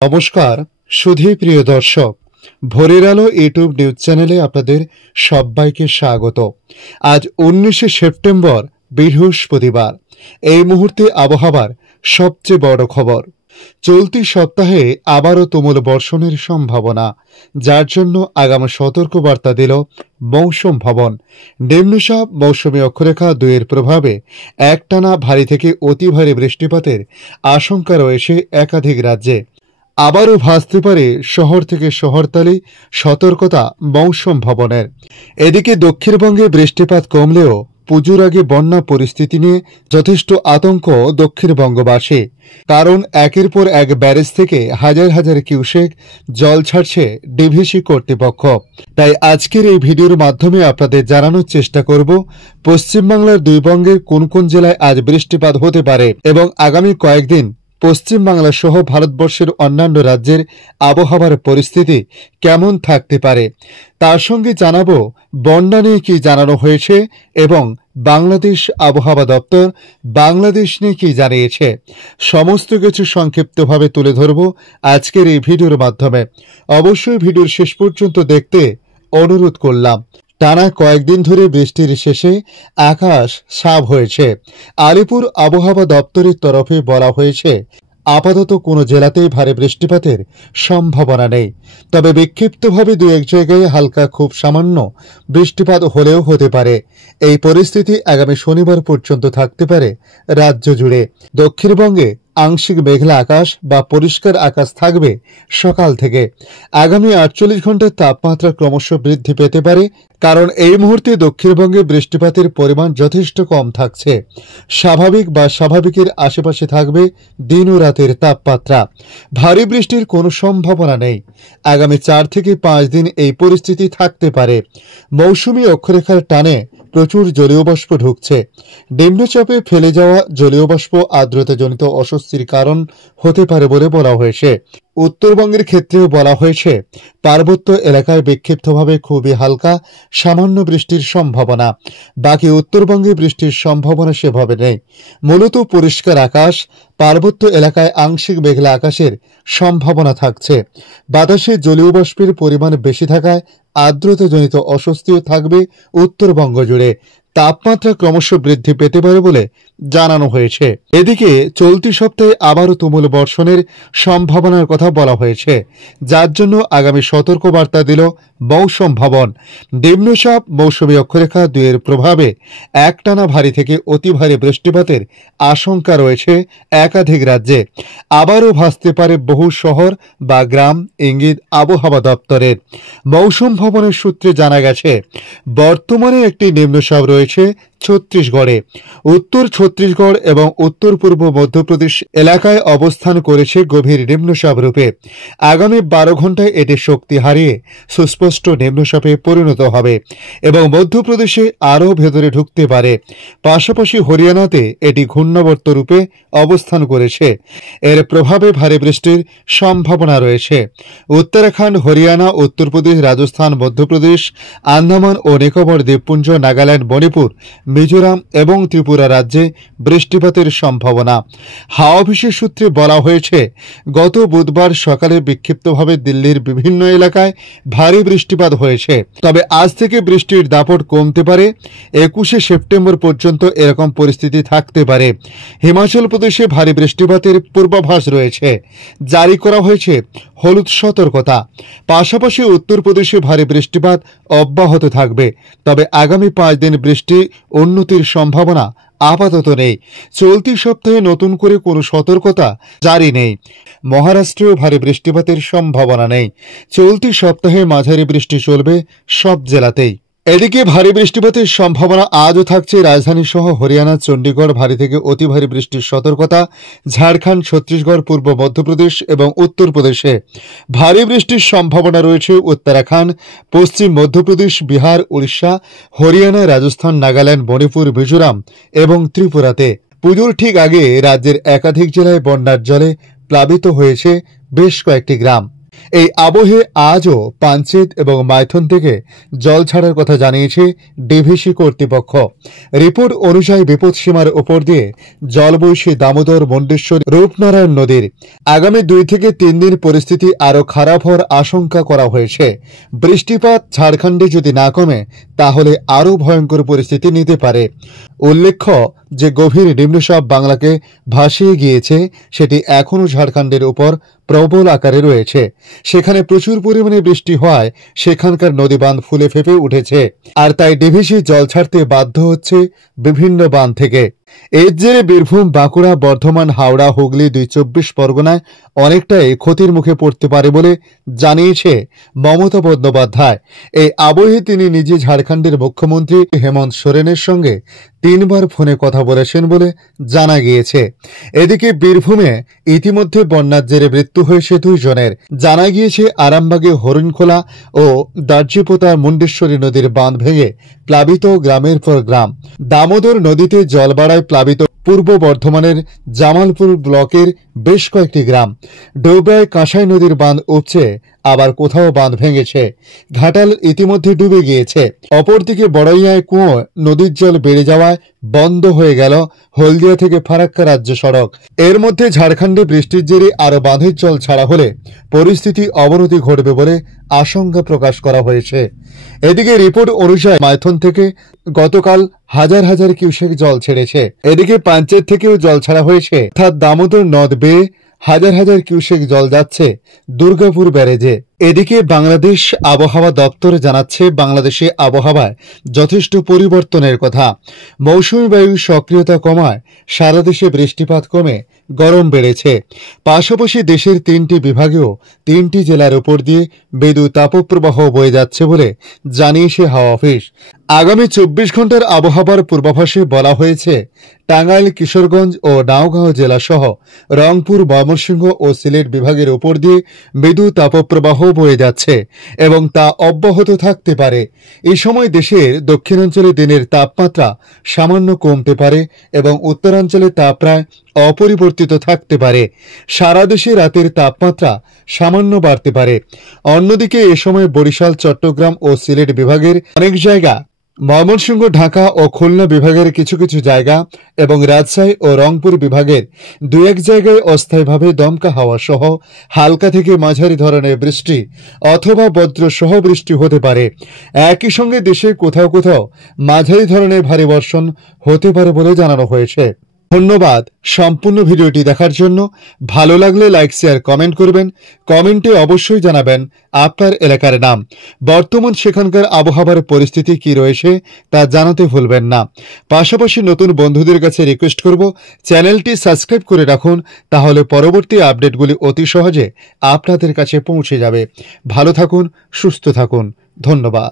নমস্কার সুধী প্রিয় দর্শক, ভোরের আলো ইউটিউব নিউজ চ্যানেলে আপনাদের সবাইকে স্বাগত। আজ 19শে সেপ্টেম্বর বৃহস্পতিবার। এই মুহূর্তে আবহাওয়ার সবচেয়ে বড় খবর, চলতি সপ্তাহে আবারও তুমুল বর্ষণের সম্ভাবনা, যার জন্য আগাম সতর্কবার্তা দিল মৌসুম ভবন। নিম্নচাপ মৌসুমী অক্ষরেখা 2-এর প্রভাবে একটানা ভারী থেকে অতি ভারী বৃষ্টিপাতের আশঙ্কা রয়েছে একাধিক রাজ্যে। আবারও ভাসতে পারে শহর থেকে শহরতলি, সতর্কতা মৌসুম ভবনের। এদিকে দক্ষিণবঙ্গে বৃষ্টিপাত কমলেও পুজোর আগে বন্যা পরিস্থিতি নিয়ে যথেষ্ট আতঙ্ক দক্ষিণবঙ্গবাসী, কারণ একের পর এক ব্যারেজ থেকে হাজার হাজার কিউসেক জল ছাড়ছে ডিভিসি কর্তৃপক্ষ। তাই আজকের এই ভিডিওর মাধ্যমে আপনাদের জানানোর চেষ্টা করব পশ্চিমবাংলার দুই বঙ্গের কোন কোন জেলায় আজ বৃষ্টিপাত হতে পারে এবং আগামী কয়েকদিন পশ্চিমবাংলা সহ ভারতবর্ষের অন্যান্য রাজ্যের আবহাওয়ার পরিস্থিতি কেমন থাকতে পারে। তার সঙ্গে জানাবো বন্যা নিয়ে কি জানানো হয়েছে এবং বাংলাদেশ আবহাওয়া দপ্তর বাংলাদেশ নিয়ে কি জানিয়েছে। সমস্ত কিছু সংক্ষিপ্তভাবে তুলে ধরব আজকের এই ভিডিওর মাধ্যমে। অবশ্যই ভিডিওর শেষ পর্যন্ত দেখতে অনুরোধ করলাম। টানা কয়েকদিন ধরে বৃষ্টির শেষে আকাশ সাফ হয়েছে। আলিপুর আবহাওয়া দপ্তরের তরফে বলা হয়েছে আপাতত কোনো জেলাতেই ভারী বৃষ্টিপাতের সম্ভাবনা নেই, তবে বিক্ষিপ্তভাবে দু এক জায়গায় হালকা খুব সামান্য বৃষ্টিপাত হলেও হতে পারে। এই পরিস্থিতি আগামী শনিবার পর্যন্ত থাকতে পারে রাজ্য জুড়ে। দক্ষিণবঙ্গে আংশিক মেঘলা আকাশ বা পরিষ্কার আকাশ থাকবে সকাল থেকে। আগামী 48 ঘন্টার তাপমাত্রা ক্রমশ বৃদ্ধি পেতে পারে, কারণ এই মুহূর্তে দক্ষিণবঙ্গে বৃষ্টিপাতের পরিমাণ যথেষ্ট কম থাকছে। স্বাভাবিক বা স্বাভাবিকের আশেপাশে থাকবে দিন ও রাতের তাপমাত্রা। ভারী বৃষ্টির কোনো সম্ভাবনা নেই। আগামী 4 থেকে 5 দিন এই পরিস্থিতি থাকতে পারে। মৌসুমী অক্ষরেখার টানে প্রচুর জলীয় বাষ্প ঢুকছে। নিম্নচাপে ফেলে যাওয়া জলীয় বাষ্প আর্দ্রতাজনিত অস্বস্তির কারণ হতে পারে বলে বলা হয়েছে। উত্তরবঙ্গের ক্ষেত্রেও বলা হয়েছে পার্বত্য এলাকায় বিক্ষিপ্তভাবে খুবই হালকা সামান্য বৃষ্টির সম্ভাবনা। বাকি উত্তরবঙ্গে বৃষ্টির সম্ভাবনা সেভাবে নেই। মূলত পরিষ্কার আকাশ, পার্বত্য এলাকায় আংশিক মেঘলা আকাশের সম্ভাবনা থাকছে। বাতাসে জলীয় বাষ্পের পরিমাণ বেশি থাকায় আর্দ্রতাজনিত অস্বস্তিও থাকবে উত্তরবঙ্গ জুড়ে। তাপমাত্রা ক্রমশ বৃদ্ধি পেতে পারে বলে জানানো হয়েছে। এদিকে চলতি সপ্তাহে আবারও তুমুল বর্ষণের সম্ভাবনার কথা বলা হয়েছে, যার জন্য আগামী সতর্কবার্তা দিল মৌসুম ভবন। নিম্নচাপ মৌসুমী অক্ষরেখা 2-এর প্রভাবে একটানা ভারী থেকে অতি ভারী বৃষ্টিপাতের আশঙ্কা রয়েছে একাধিক রাজ্যে। আবারও ভাসতে পারে বহু শহর বা গ্রাম, ইঙ্গিত আবহাওয়া দপ্তরের। মৌসুম ভবনের সূত্রে জানা গেছে বর্তমানে একটি নিম্নচাপ রয়েছে ছত্তিশগড়ে। উত্তর ছত্তিশগড় এবং উত্তর পূর্ব মধ্যপ্রদেশ এলাকায় অবস্থান করেছে গভীর নিম্নচাপ রূপে। আগামী 12 ঘন্টায় এটি শক্তি হারিয়ে সুস্পষ্ট নিম্নচাপে পরিণত হবে এবং মধ্যপ্রদেশে আরও ভেতরে ঢুকতে পারে। পাশাপাশি হরিয়ানাতে এটি ঘূর্ণাবর্ত রূপে অবস্থান করেছে। এর প্রভাবে ভারী বৃষ্টির সম্ভাবনা রয়েছে। উত্তরাখণ্ড, হরিয়ানা, উত্তরপ্রদেশ, রাজস্থান, মধ্যপ্রদেশ, আন্দামান ও নিকোবর দ্বীপপুঞ্জ, নাগাল্যান্ড, মণিপুর, মিজোরাম এবং ত্রিপুরা রাজ্যে বৃষ্টিপাতের সম্ভাবনা। হাওয়া অফিসের সূত্রে বলা হয়েছে গত বুধবার সকালে বিক্ষিপ্তভাবে দিল্লির বিভিন্ন এলাকায় ভারী বৃষ্টিপাত হয়েছে, তবে আজ থেকে বৃষ্টির দাপট কমতে পারে। 21শে সেপ্টেম্বর পর্যন্ত এরকম পরিস্থিতি থাকতে পারে। হিমাচল প্রদেশে ভারী বৃষ্টিপাতের পূর্বাভাস রয়েছে, জারি করা হয়েছে হলুদ সতর্কতা। পাশাপাশি উত্তরপ্রদেশে ভারী বৃষ্টিপাত অব্যাহত থাকবে, তবে আগামী 5 দিন বৃষ্টি উন্নতির সম্ভাবনা আপাতত নেই। চলতি সপ্তাহে নতুন করে কোনো সতর্কতা জারি নেই। মহারাষ্ট্রেও ভারী বৃষ্টিপাতের সম্ভাবনা নেই। চলতি সপ্তাহে মাঝারি বৃষ্টি চলবে সব জেলাতেই। এদিকে ভারী বৃষ্টিপাতের সম্ভাবনা আজও থাকছে রাজধানী সহ হরিয়ানা, চণ্ডীগড় ভারী থেকে অতি ভারী বৃষ্টির সতর্কতা। ঝাড়খণ্ড, ছত্তিশগড়, পূর্ব মধ্যপ্রদেশ এবং উত্তরপ্রদেশে ভারী বৃষ্টির সম্ভাবনা রয়েছে। উত্তরাখণ্ড, পশ্চিম মধ্যপ্রদেশ, বিহার, উড়িষ্যা, হরিয়ানা, রাজস্থান, নাগাল্যান্ড, মণিপুর, মিজোরাম এবং ত্রিপুরাতে। পুজোর ঠিক আগে রাজ্যের একাধিক জেলায় বন্যার জলে প্লাবিত হয়েছে বেশ কয়েকটি গ্রাম। এই আবহে আজও পাঞ্চেত এবং মাইথন থেকে জল ছাড়ার কথা জানিয়েছে ডিভিসি কর্তৃপক্ষ। রিপোর্ট অনুযায়ী বিপদসীমার উপর দিয়ে জল বইছে দামোদর, মন্ডেশ্বর, রূপনারায়ণ নদীর। আগামী 2 থেকে 3 দিন পরিস্থিতি আরও খারাপ হওয়ার আশঙ্কা করা হয়েছে। বৃষ্টিপাত ঝাড়খণ্ডে যদি না কমে তাহলে আরও ভয়ঙ্কর পরিস্থিতি নিতে পারে। উল্লেখ্য যে গভীর নিম্নচাপ বাংলাকে ভাসিয়ে গিয়েছে, সেটি এখনও ঝাড়খণ্ডের উপর প্রবল আকারে রয়েছে। সেখানে প্রচুর পরিমাণে বৃষ্টি হওয়ায় সেখানকার নদীবাঁধ ফুলে ফেঁপে উঠেছে, আর তাই ডিভিসি জল ছাড়তে বাধ্য হচ্ছে বিভিন্ন বাঁধ থেকে। এর জেরে বীরভূম, বাঁকুড়া, বর্ধমান, হাওড়া, হুগলি, 24 পরগনায় অনেকটাই ক্ষতির মুখে পড়তে পারে বলে জানিয়েছে মমতা বন্দ্যোপাধ্যায়। এই আবহে তিনি নিজে ঝাড়খণ্ডের মুখ্যমন্ত্রী হেমন্ত সোরেনের সঙ্গে 3 বার ফোনে কথা বলেছেন বলে জানা গিয়েছে। এদিকে বীরভূমে ইতিমধ্যে বন্যার জেরে মৃত্যু হয়েছে 2 জনের। জানা গিয়েছে আরামবাগে হরিণখোলা ও দার্জিপোতা মুন্ডেশ্বরী নদীর বাঁধ ভেঙে প্লাবিত গ্রামের পর গ্রাম। দামোদর নদীতে জল বাড়ায় প্লাবিত পূর্ব বর্ধমানের জামালপুর ব্লকের বেশ কয়েকটি গ্রাম। ডোবরায় কাঁসাই নদীর বাঁধ উপচে আবার কোথাও বাঁধ ভেঙেছে। ঘাটাল ইতিমধ্যে ডুবে গিয়েছে। অপরদিকে বড়ইয়ায় কুয়ো নদীর জল বেড়ে যাওয়ায় বন্ধ হয়ে গেল হলদিয়া থেকে ফারাক্কা রাজ্য সড়ক। এর মধ্যে ঝাড়খণ্ডে বৃষ্টির জেরে আরও বাঁধের জল ছাড়া হলে পরিস্থিতি অবনতি ঘটবে বলে আশঙ্কা প্রকাশ করা হয়েছে। এদিকে রিপোর্ট অনুযায়ী মাইথন থেকে গতকাল হাজার হাজার কিউসেক জল ছেড়েছে। এদিকে পাঞ্চেত থেকেও জল ছাড়া হয়েছে, অর্থাৎ দামোদর নদ বেয়ে হাজার হাজার কিউসেক জল যাচ্ছে দুর্গাপুর ব্যারেজে। এদিকে বাংলাদেশ আবহাওয়া দপ্তর জানাচ্ছে বাংলাদেশে আবহাওয়ায় যথেষ্ট পরিবর্তনের কথা। মৌসুমী বায়ুর সক্রিয়তা কমায় সারা দেশে বৃষ্টিপাত কমে গরম বেড়েছে। পাশাপাশি দেশের 3টি বিভাগেও 3টি জেলার উপর দিয়ে বেদু তাপপ্রবাহ বয়ে যাচ্ছে বলে জানিয়েছে হাওয়া অফিস। আগামী 24 ঘন্টার আবহাওয়ার পূর্বাভাসে বলা হয়েছে টাঙ্গাইল, কিশোরগঞ্জ ও নওগাঁ জেলা সহ রংপুর, ময়মনসিংহ ও সিলেট বিভাগের উপর দিয়ে মৃদু তাপপ্রবাহ বয়ে যাচ্ছে এবং তা অব্যাহত থাকতে পারে। এই সময় দেশের দক্ষিণাঞ্চলে দিনের তাপমাত্রা সামান্য কমতে পারে এবং উত্তরাঞ্চলে তা প্রায় অপরিবর্তিত থাকতে পারে। সারা দেশে রাতের তাপমাত্রা সামান্য বাড়তে পারে। অন্যদিকে এ সময় বরিশাল, চট্টগ্রাম ও সিলেট বিভাগের অনেক জায়গা, ময়মনসিংহ, ঢাকা ও খুলনা বিভাগের কিছু কিছু জায়গা এবং রাজশাহী ও রংপুর বিভাগের 2-1 জায়গায় অস্থায়ীভাবে দমকা হাওয়া সহ হালকা থেকে মাঝারি ধরনের বৃষ্টি অথবা বজ্র সহ বৃষ্টি হতে পারে। একই সঙ্গে দেশে কোথাও কোথাও মাঝারি ধরনের ভারী বর্ষণ হতে পারে বলে জানানো হয়েছে। ধন্যবাদ সম্পূর্ণ ভিডিওটি দেখার জন্য। ভালো লাগলে লাইক, শেয়ার, কমেন্ট করবেন। কমেন্টে অবশ্যই জানাবেন আপনার এলাকার নাম। বর্তমান সেখানকার আবহাওয়ার পরিস্থিতি কি রয়েছে তা জানাতে ভুলবেন না। পাশাপাশি নতুন বন্ধুদের কাছে রিকোয়েস্ট করব চ্যানেলটি সাবস্ক্রাইব করে রাখুন, তাহলে পরবর্তী আপডেটগুলি অতি সহজে আপনাদের কাছে পৌঁছে যাবে। ভালো থাকুন, সুস্থ থাকুন। ধন্যবাদ।